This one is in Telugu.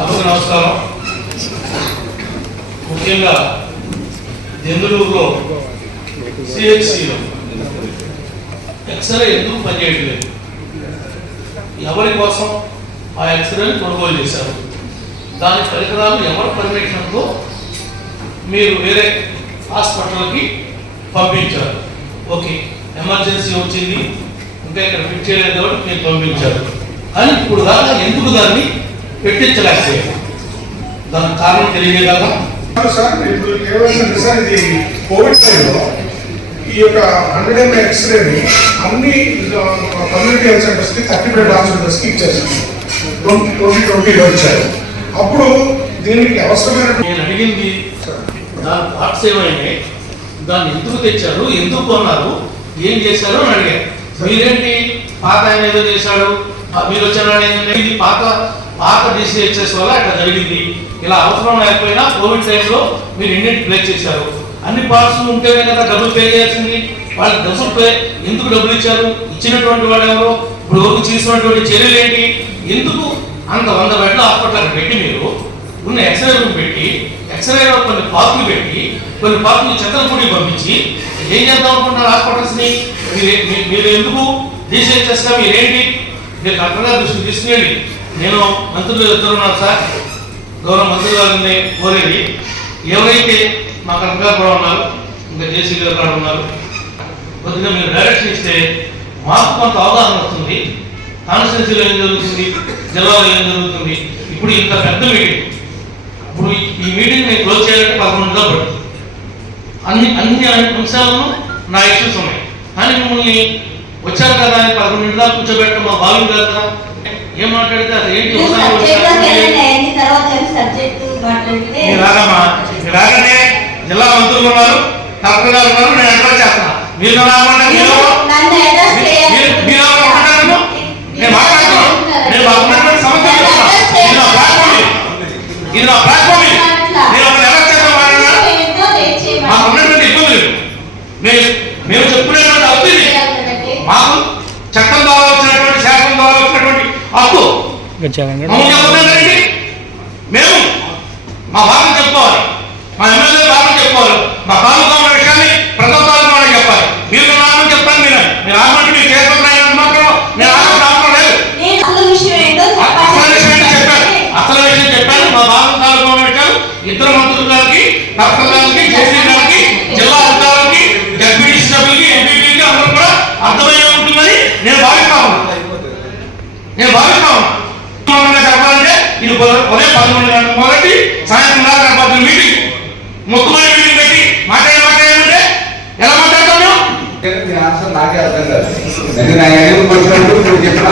సభకు నమస్కారం. ముఖ్యంగా దెందులూరులో సిహెచ్సిలో ఎక్స్రే ఎందుకు పనిచేయట్లేదు? ఎవరి కోసం ఆ ఎక్స్రేని కొనుగోలు చేశారు? దాని పరికరాలు ఎవరి పర్మిషన్తో మీరు వేరే హాస్పిటల్కి పంపించారు? ఓకే ఎమర్జెన్సీ వచ్చింది ఇంకా ఇక్కడ ఫిట్ చేయలేదు కాబట్టి మీరు పంపించారు. కానీ ఇప్పుడు దాకా ఎందుకు దాన్ని పెట్టించలేకపోయారు. దానికి కారణం తెలియజేయగలరా అవును సార్ ఇప్పుడు సార్ ఇది కోవిడ్ టైంలో ఈ యొక్క హండ్రెడ్ ఎంఏ ఎక్స్రేని అన్ని కమ్యూనిటీ హెల్త్ సెంటర్స్కి థర్టీ ఫైవ్ హాస్పిటల్స్కి ఇచ్చేసారు ట్వంటీ ట్వంటీ ట్వంటీలో ఇచ్చారు. అప్పుడు దీనికి అవసరమైన నేను అడిగింది దాని పార్ట్స్ ఏమైనాయి దాన్ని ఎందుకు తెచ్చారు? ఎందుకు కొన్నారు? ఏం చేశారు అని అడిగారు. మీరేంటి? పాత ఆయన ఏదో చేశాడు. మీరు వచ్చిన ఇది పాత పాత డిసిహెచ్ఎస్ వల్ల అట్లా జరిగింది. ఇలా అవసరం లేకపోయినా కోవిడ్ టైంలో మీరు ఇండియన్ ప్లే చేశారు. అన్ని పార్ట్స్ ఉంటేనే కదా డబ్బులు పే చేయాల్సింది. వాళ్ళకి డబ్బులు పే ఎందుకు డబ్బులు ఇచ్చారు? ఇచ్చినటువంటి వాళ్ళు ఎవరు? ఇప్పుడు వరకు చేసినటువంటి చర్యలు ఏంటి? ఎందుకు అంత వంద బెడ్ల హాస్పిటల్ పెట్టి మీరు? ఉన్న ఎక్స్రే రూమ్ పెట్టి ఎక్స్రేలో కొన్ని పార్కులు పెట్టి కొన్ని పార్కులు చంద్రపూడి పంపించి ఏం చేద్దాం అనుకుంటున్నారు హాస్పిటల్స్ని మీరు మీ- మీరు ఎందుకు డిసిహెచ్ఎస్ చేస్తా మీరేంటి? మీరు కరెక్ట్గా దృష్టి తీసుకునేది నేను మంత్రులు చెప్తున్నాను సార్. గౌరవ మంత్రి గారిని కోరేది. ఎవరైతే మా కరెక్ట్ కూడా ఉన్నారు ఇంకా జేసీ గారు కూడా ఉన్నారు కొద్దిగా మీరు డైరెక్షన్ ఇస్తే మాకు కొంత అవగాహన వస్తుంది. కాన్స్టిట్యూన్సీలో ఏం జరుగుతుంది? జిల్లాలో ఏం జరుగుతుంది? ఇప్పుడు ఇంత పెద్ద మీటింగ్. ఇప్పుడు ఈ- మీటింగ్ నేను క్లోజ్ చేయాలంటే పదకొండు పడుతుంది. అన్ని అన్ని అంశాలను నా ఇష్యూస్ ఉన్నాయి. కానీ మిమ్మల్ని వచ్చారు కదా అని పదకొండు నిమిషాలు కూర్చోబెట్టడం మా బాగుంది కదా. ఏం మాట్లాడితే ఏంటి? రాగమ్మా రాగానే జిల్లా మంత్రులు ఉన్నారు కలెక్టర్ గారు ఉన్నారు నేను అడ్రస్ చేస్తున్నా మీరు? నేను మాట్లాడుతున్నాను నేను మాట్లాడినటువంటి సమస్య చెప్తున్నా. ఇది నా ప్లాట్ఫామ్ ఇది. ఇది నా ప్లాట్ఫామ్ ఇది. నేను ఒక ఎలా చేద్దాం మాట్లాడినా ఏంటో తెచ్చేయమని. మాకు ఉన్నటువంటి ఇబ్బందులు మేము మేము చెప్పుకునేటువంటి హక్కు ఇది మాకు చట్టం ద్వారా హక్కు మేము మా భాగం చెప్పుకోవాలి. మా ఎమ్మెల్యే భాగం చెప్పుకోవాలి. మా తాలూకా ఉన్న విషయాన్ని ప్రజల తాలూకా వాళ్ళకి చెప్పాలి. మీరు రామని చెప్తాను మీరు. మీరు రామంటే మీరు చేసుకుంటున్నారని మాత్రం నేను ఆగడం అవసరం లేదు. నేను అసలు విషయం చెప్పాను చెప్పాలి. అసలు విషయం చెప్పాను మా భాగం తాలూకా ఉన్న విషయాలు ఇద్దరు మంత్రుల గారికి ఇది ఉదయం పదకొండు గంటల మొదటి సాయంత్రం దాకా పద్దెనిమిది మీటింగ్. మొత్తమైన మీటింగ్ పెట్టి మాట్లాడే మాట్లాడాలంటే ఎలా మాట్లాడతాం నాకే అర్థం కాదు నేను చెప్పిన